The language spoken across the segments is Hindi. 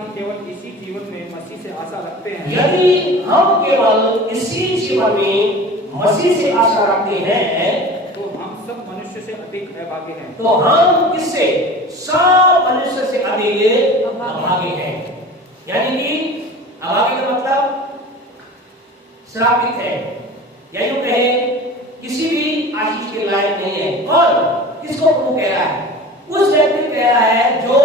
हम केवल इसी जीवन में मसीह से आशा रखते हैं, यदि हम केवल इसी जीवन में मसीह से आशा रखते हैं, तो हम सब मनुष्य से अधिक अभागे हैं। तो हम किससे? सब मनुष्य से अधिक अभागे हैं। यानी कि अभागे का मतलब श्रापित है, या यूं कहे किसी भी आशीष के लायक नहीं है। कौन? किसको प्रभु कह रहा है? उस व्यक्ति कह रहा है जो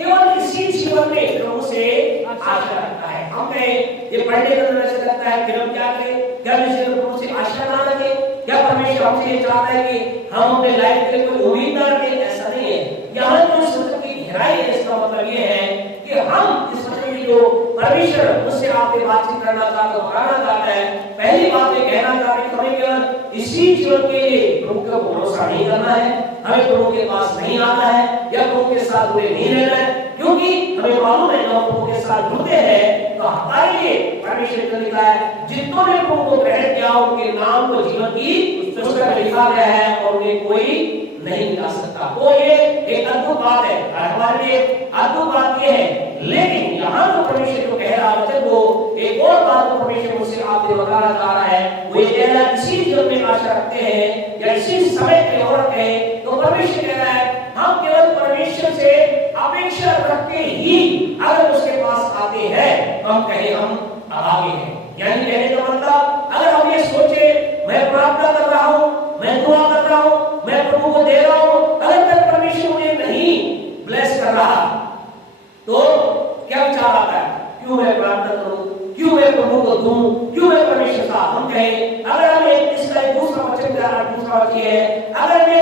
केवल इसी जीवन में प्रभु से आशा रखता है। हम कहे ये पढ़ने का तरह से लगता है, फिर हम क्या करें? क्या निश्चित प्रभु से आशा ना रखें? क्या परमेश्वर हमसे ये चाहता है कि हम अपने लाइफ के लिए कोई उम्मीद ना रखें? ऐसा नहीं है। यहाँ जो इस वचन की गहराई है, इसका मतलब ये है कि हम इस वचन की जो परमेश्वर मुझसे आपसे बातचीत करना चाहता है, बताना चाहता है, पहली बात ये कहना चाहता है कि हमें केवल इसी जीवन के लिए प्रभु का भरोसा नहीं करना है, हमें प्रभु के पास नहीं आना है या प्रभु के साथ जुड़े नहीं रहना है, क्योंकि हमें मालूम है जब हम प्रभु के साथ जुड़ते हैं तो हमारे लिए परमेश्वर ने लिखा है जितनों ने प्रभु को ग्रहण किया उनके नाम को जीवन की पुस्तक में लिखा गया है और उन्हें कोई नहीं मिला सकता। तो ये एक अद्भुत बात है, हमारे लिए अद्भुत बात ये है। लेकिन यहाँ तो परमेश्वर जो कह रहा है वो एक और बात को परमेश्वर मुझसे आपसे बताना चाह रहा है, वो ये कह रहा है इसी जीवन में आशा रखते हैं या इसी समय के और रखते हैं। तो परमेश्वर कह रहा है हम केवल परमेश्वर से अपेक्षा रख के ही अगर उसके पास आते हैं तो हम कहें हम अभागे हैं। यानी कहने का मतलब अगर हम ये सोचे मैं प्रार्थना कर रहा हूँ, मैं दुआ कर रहा हूँ, मैं प्रभु को दे रहा हूँ, अगर तक परमेश्वर मुझे नहीं ब्लेस कर रहा तो क्या विचार आता है? क्यों मैं प्रार्थना करूं? क्यों मैं प्रभु को दूं? क्यों मैं परमेश्वर का? हम कहें अगर हम इसका एक दूसरा वचन दूसरा वचन है, अगर मैं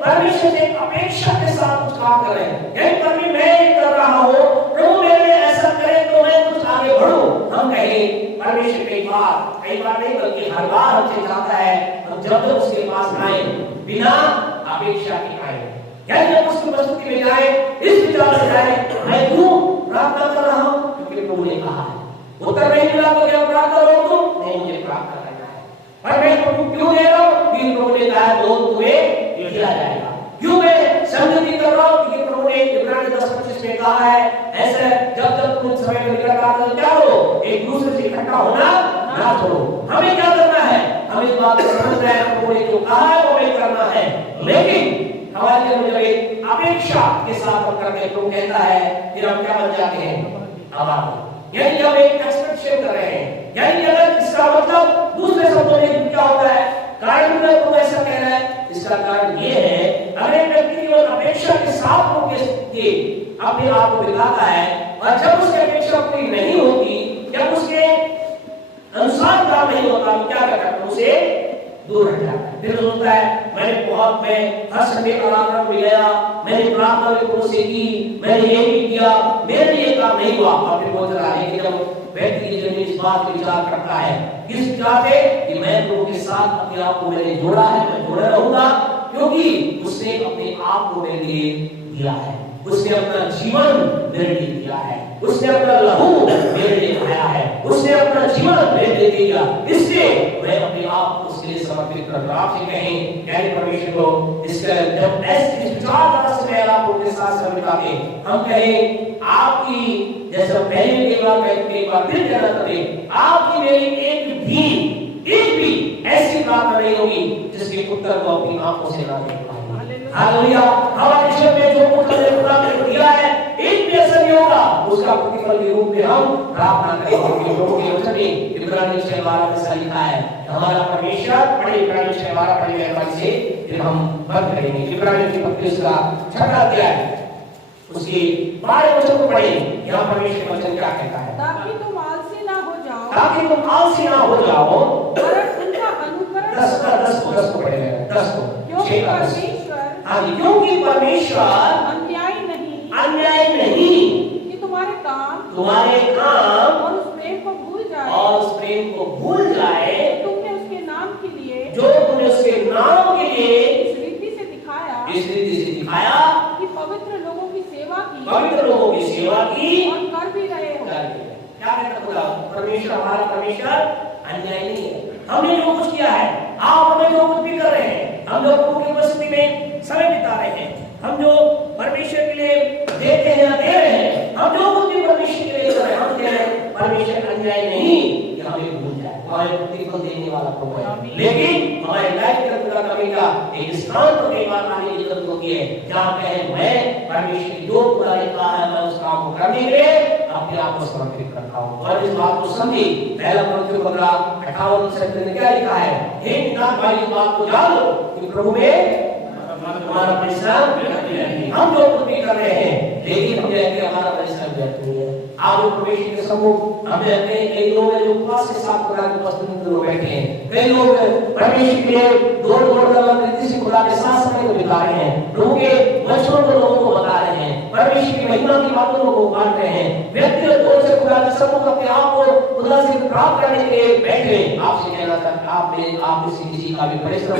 परमेश्वर से अपेक्षा के साथ कुछ काम कर रहे हैं, यानी परमेश्वर मैं ये कर रहा हूं, प्रभु मेरे लिए ऐसा करे तो मैं कुछ आगे बढ़ूं, हम कहें परमेश्वर कई बार नहीं बल्कि हर बार हमसे चाहता है हम जब तक उसके पास आए बिना अपेक्षा के आए, यानी जब उसकी प्रस्तुति में जाए इस विचार से जाए मैं क्यों प्रार्थना कर रहा हूं? क्योंकि प्रभु ने कहा है। उत्तर नहीं मिला तो क्या प्रार्थना रोक दूं? नहीं, मुझे प्रार्थना करना है। और मैं प्रभु क्यों दे रहा हूं? क्योंकि प्रभु ने कहा है बहुत तुम्हें दिया जाएगा। क्यों मैं समझौती कर रहा हूं? क्योंकि प्रभु ने इब्रानी 10:25 में कहा है ऐसे जब तुम समय में निकल रहा तो क्या हो एक दूसरे से इकट्ठा होना ना छोड़ो। हमें क्या करना है? हमें इस बात को समझना है प्रभु ने जो कहा है वो हमें करना है, लेकिन हमारे अंदर जब एक अपेक्षा के साथ हम करते हैं तो कहता है फिर हम क्या बन जाते हैं? अभागे। यानी हम एक एक्सपेक्टेशन कर रहे हैं, यानी अगर इसका मतलब दूसरे शब्दों में क्या होता है? कारण में तो ऐसा कह रहा है, इसका कारण ये है अगर एक व्यक्ति केवल अपेक्षा के साथ अपने आप को बिताता है और जब उसकी अपेक्षा पूरी नहीं होती, जब उसके अनुसार काम नहीं होता तो क्या करता है? उसे दूर हट जाता है। फिर सोचता है मैं हर संडे आराधना में गया, मैंने प्रार्थना में प्रभु से की, मैंने ये भी किया, मेरे लिए काम नहीं हुआ। और फिर वो चला है कि जब व्यक्ति की जमीन इस बात पर विचार करता है किस विचार से कि मैं प्रभु के साथ अपने आप को मैंने जोड़ा है, मैं जोड़े रहूंगा क्योंकि उसने अपने आप को मेरे लिए दिया है, उसने अपना जीवन मेरे लिए दिया है, उसने अपना लहू मेरे लिए खाया है, उसने अपना जीवन मेरे लिए दिया, इसलिए मैं अपने आप को उसके लिए समर्पित कर रहा हूं। आपसे कहें यानी परमेश्वर को इसका जब ऐसे विचारधारा से मैं आपको के साथ समझता है, हम कहें आपकी जैसे पहले एक बार फिर कहना करें आपकी मेरी एक भी ऐसी प्रार्थना नहीं होगी जिसके उत्तर को अपनी आंखों से ना देख पाए। हालेलुया। हमारे जीवन में जो कुछ हमने प्राप्त किया है एक भी ऐसा नहीं होगा उसका प्रतिफल के रूप में हम प्रार्थना करेंगे। लोगों के वचन में इब्रानी 6:12 में ऐसा लिखा है हमारा परमेश्वर पढ़े इब्रानी 6:12 पढ़ने के बाद से फिर हम बंद करेंगे। इब्रानी की पत्री उसका 6वां अध्याय उसके 12 वचन को पढ़े। यहाँ परमेश्वर का वचन क्या कहता है? ताकि तुम आलसी ना हो जाओ, ताकि तुम आलसी ना हो जाओ, वरन उनका अनुकरण 10 को पढ़ेंगे 10 को क्योंकि परमेश्वर क्योंकि परमेश्वर अन्याय नहीं कि तुम्हारे काम और उस प्रेम को भूल जाए तुमने उसके नाम के लिए इस रीति से दिखाया कि पवित्र लोगों की सेवा की और कर भी रहे हो। क्या कहता खुदा? परमेश्वर हमारा परमेश्वर अन्याय नहीं है। हमने जो कुछ किया है, आप हमें जो कुछ भी कर रहे हैं, हम लोग प्रभु की उपस्थिति में समय बिता रहे हैं, हम जो परमेश्वर के लिए देते हैं या दे रहे हैं, हम जो कुछ भी परमेश्वर हमारे प्रतिफल देने वाला प्रभु है। लेकिन हमारे लाइफ के अंदर कभी का एक स्थान पर कई बार आने की जरूरत होती है जहाँ कहे मैं परमेश्वर की जो खुदा ने कहा है मैं उस काम को करने के लिए अपने आप को समर्पित करता हूँ। और इस बात को समझी, पहला कुरिन्थियों 15:58 में क्या लिखा है, हे निदान भाई इस बात को जान लो कि प्रभु में हमारा परिश्रम हम जो कुछ भी कर रहे हैं लेकिन हम कहते हैं हमारा परिश्रम व्यर्थ नहीं है। आप जो प्रवेश के सम्मुख हमें कहते हैं कई लोग हैं जो उपवास के साथ खुदा के उपस्थित में बैठे हैं, कई लोग परमेश्वर के लिए दौड़ करके किसी खुदा के साथ समय को बिता रहे हैं, प्रभु के वचनों को लोगों को बता रहे हैं, परमेश्वर की महिमा की बातों को बांट रहे हैं, व्यक्तिगत तौर से खुदा के सम्मुख अपने आप को खुदा से प्राप्त करने के लिए बैठे। आपसे कहना चाहता आप किसी का भी परिश्रम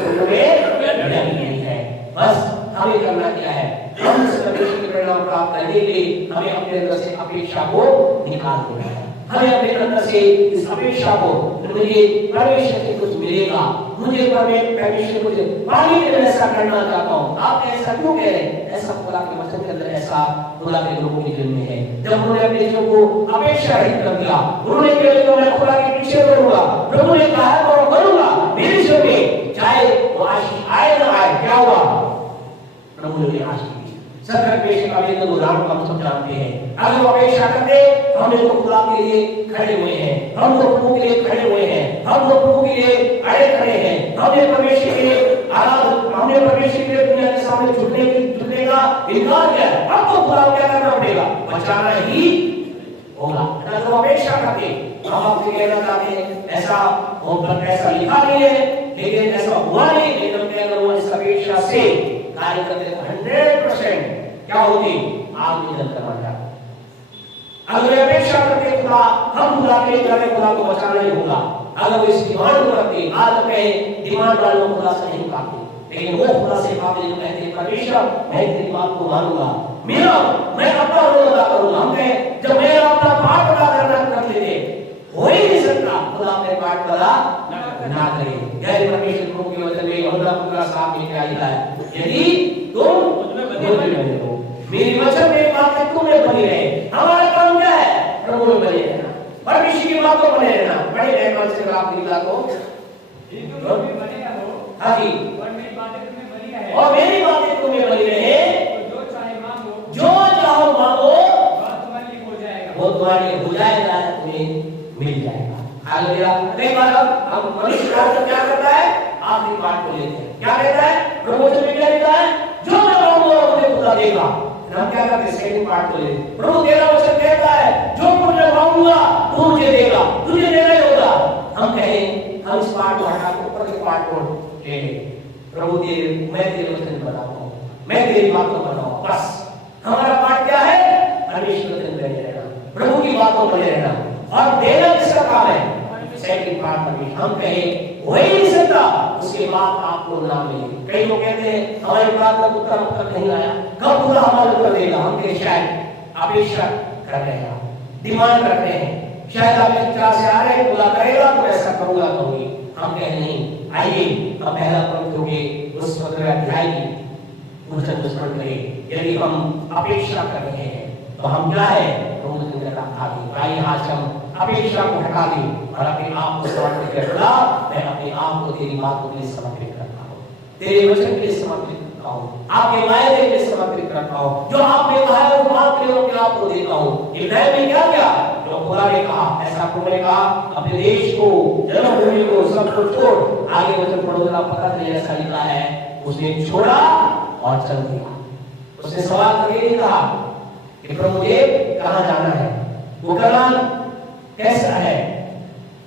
नहीं है, बस हमें करना क्या है, हम इस परमेश्वर के परिणाम प्राप्त करने के लिए हमें अपने अंदर से अपेक्षा को निकाल देना है। हमें अपने अंदर से इस अपेक्षा को मुझे परमेश्वर से कुछ मिलेगा, मुझे परमेश्वर मुझे पाने के लिए ऐसा करना चाहता हूँ। आप ऐसा क्यों कह रहे हैं? ऐसा खुदा के वचन के अंदर ऐसा खुदा के लोगों के दिल में है। जब उन्होंने अपने जीवन को अपेक्षा रहित कर दिया, उन्होंने कहा कि मैं खुदा के पीछे करूंगा, प्रभु ने कहा तो करूंगा, मेरे जीवन में चाहे वो आशीष आए ना आए, क्या हुआ? प्रभु ने आशीष दी। सदर पेश का भी उदाहरण हम सब जानते हैं। अगर वो अपेक्षा करते हम तो खुदा के लिए खड़े हुए हैं, हम तो प्रभु के लिए खड़े हुए हैं, हम तो प्रभु के लिए अड़े खड़े हैं, हमने परमेश्वर के लिए हमने परमेश्वर के लिए दुनिया के सामने झुकने का इनकार किया। अब तो खुदा को क्या करना पड़ेगा? बचाना ही होगा। अगर वो अपेक्षा करते, हम आपसे कहना चाहते हैं ऐसा लिखा नहीं है, लेकिन ऐसा हुआ नहीं, लेकिन अगर वो इस अपेक्षा से कार्य करते 100% क्या होती? आप भी जल करना चाहते। अगर अपेक्षा करते खुदा हम खुदा के लिए करें, खुदा को बचाना ही होगा। अगर वो इस डिमांड को रखते, आज कहे डिमांड वालों को खुदा से नहीं पाते, लेकिन वो खुदा से पाते जो कहते परमेश्वर मैं तेरी बात को मानूंगा, मेरा मैं अपना रोल अदा करूंगा। हम कहे जब मैं अपना पाठ अदा करना कर लेते, हो ही नहीं सकता खुदा अपने पाठ अदा ना करे। यह परमेश्वर प्रभु के वचन में 15 साफ में क्या लिखा है, यदि तुम मुझ में बने हो, मेरी वचन में बात तुम में बनी रहे। हमारा काम क्या है? प्रभु में बने रहना, परमेश्वर की बात को बने रहना। बड़े मेहमान से आप दिला को हाँ जी, और मेरी बातें तुम्हें बनी रहे, जो चाहो मांगो वो तुम्हारे हो जाएगा, तुम्हें मिल जाएगा। हालेलुया। कई बार हम मनुष्य क्या करता है? आखिरी बात को लेते हैं, क्या कहता है? प्रभु वचन क्या लिखा है? जो मैं मांगूंगा मुझे खुदा देगा। हम क्या करते हैं? सेकंड पार्ट को लेते हैं। प्रभु तेरा वचन कहता है जो कुछ मैं मांगूंगा वो मुझे देगा, तुझे देना ही होगा। हम कहें हम इस पार्ट को हटा के ऊपर के पार्ट को ले लें। प्रभु मैं तेरे वचन बताता हूँ, मैं तेरी बात को बताऊँ, बस हमारा पार्ट क्या है? परमेश्वर वचन बने रहना, प्रभु की बातों बने रहना। और देना किसका काम है? सेकंड पार्ट में हम कहें हो ही नहीं सकता, उसके बाद आपको ना मिले। कई लोग कहते हैं हमारी प्रार्थना का उत्तर अब तक नहीं आया, कब खुदा हमारा उत्तर देगा? हम कहें शायद अपेक्षा कर रहे हैं, डिमांड रख रहे हैं, शायद आप विचार से आ रहे हैं खुदा करेगा तो ऐसा करूंगा करूंगी। हम कहें नहीं, आइए हम पहला पढ़ के उस अध्याय की वचन स्मरण करें। यदि हम अपेक्षा कर रहे हैं तो हम क्या है? प्रभु ने कहा आइए आज हम अपेक्षा को हटा दें और अपने आप को समर्पित कर खुदा मैं अपने आप को तेरी बातों के लिए समर्पित करता हूँ, तेरे वचन के लिए समर्पित करता हूँ, आपके वायदे के लिए समर्पित करता हूँ, जो आपने कहा है वो बात के लिए अपने आप को देता हूँ। इब्राहिम ने क्या किया? जो खुदा ने कहा ऐसा प्रभु ने कहा अपने देश को, जन्मभूमि को, सब कुछ छोड़। आगे वचन पढ़ो जरा, पता नहीं ऐसा लिखा है उसने छोड़ा और चल दिया। उसने सवाल करके नहीं कहा कि प्रभु देव कहाँ जाना है, वो कनान कैसा है?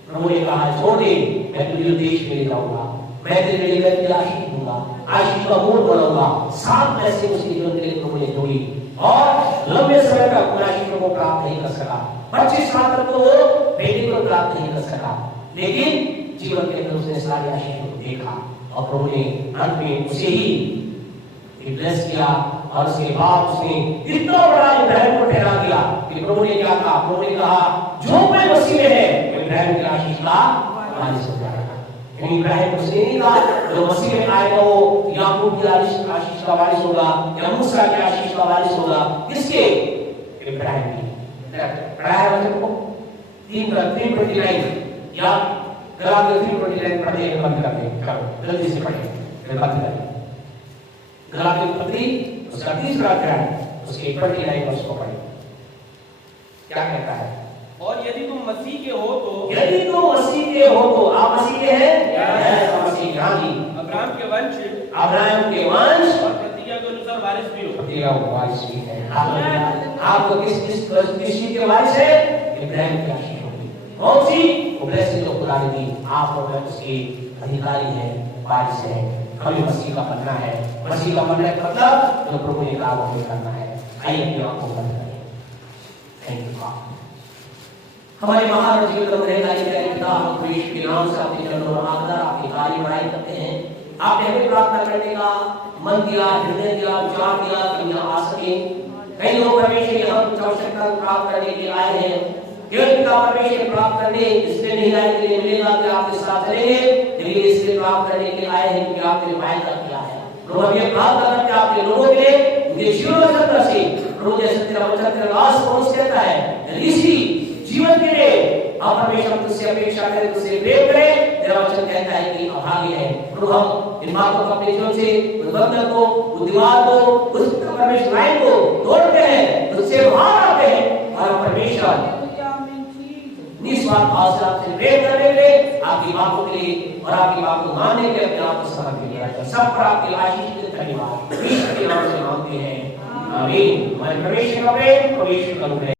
प्रभु ने कहा छोड़ दे, मैं तुझे देश में ले जाऊंगा, मैं तेरे लिए तेरी आशीष दूंगा, आशीष का मूल बनाऊंगा। 7 ऐसे उसके जीवन के लिए प्रभु ने जोड़ी और लंबे समय तक आशीषों को प्राप्त नहीं कर सका। 25 साल तक तो वो बेटी को प्राप्त नहीं कर सका, लेकिन जीवन के अंदर उसने सारी आशीषों को देखा और प्रभु ने अंत में उसे ही ब्लेस किया। और उसके बाद उसने इतना बड़ा इब्राहिम को ठहरा दिया कि प्रभु ने क्या कहा? प्रभु ने कहा जो कोई मसीह में है इब्राहिम की आशीष का वारिस हो जाएगा। इब्राहिम उसने नहीं कहा जो मसीह में आएगा वो याकूब की आशीष का वारिस होगा या मूसा की आशीष का वारिस होगा। किसके? इब्राहिम की। पढ़ाया वचन को 3:39 या गलातियों 3:29 पढ़ते हैं, बंद कर दें, करो जल्दी से पढ़ें, फिर बंद करें। गलातियों की पत्री उसका 30वां अध्याय उसके 29 वर्ष को पढ़ें। क्या कहता है? और यदि तुम मसीह के हो तो यदि तुम मसीह के हो तो आप मसीह के हैं? मसीह के, हाँ जी। अब्राहम के वंश और प्रतिज्ञा के अनुसार वारिस भी हो। प्रतिज्ञा के वारिस भी है। आप तो किस चीज के वारिस है? इब्राहिम की आशीष होगी। कौन सी? वो ब्लेसिंग जो खुदा ने दी। आप और मैं उसके अधिकारी हैं, वारिस हैं। हमें मसीह का बनना है। मसीह का बनने का मतलब जो प्रभु ने कहा वो हमें करना है। आइए अपनी आंखों को बंद करें। Thank you God. हमारे महान जीवन में रहने वाले पिता हम कृष्ण के नाम से आपके चरणों में आकर आपकी कार्य बड़ाई करते हैं। आपने हमें प्रार्थना करने का मन दिया, हृदय दिया, विचार दिया कि हम यहाँ आ सके। कई लोग परमेश्वर यहाँ कुछ आवश्यकता को प्राप्त करने के लिए आए हैं। केवल पिता परमेश्वर प्राप्त करने इसलिए नहीं आए के लिए मिलेगा कि आपके साथ चलेंगे, लेकिन इसलिए प्राप्त करने के लिए आए हैं क्योंकि आपने वायदा किया है। प्रभु हम ये प्रार्थना करते हैं आपके लोगों के लिए, उनके जीवन चक्र से प्रभु जैसे तेरा वचन तेरा लाश पहुंच कहता है इसी जीवन के लिए आप परमेश्वर तुझसे अपेक्षा करें, तुझसे प्रेम करें। तेरा वचन कहता है कि अभागे हैं। प्रभु हम इन बातों को अपने जीवन से, उस बंधन को, उस दीवार को, उस परमेश्वर लाइन को तोड़ते हैं, तुझसे बाहर आते हैं और परमेश्वर निस्वार्थ भाव से आपसे प्रेम करने के लिए, आपकी बातों के लिए और आपकी बात को मानने के लिए अपने आप को समर्पित करते हैं। सब पर आपकी आशीष के धन्यवाद यीशु के नाम से मांगते हैं, आमीन। हमारे परमेश्वर का प्रेम, परमेश्वर का अनुग्रह।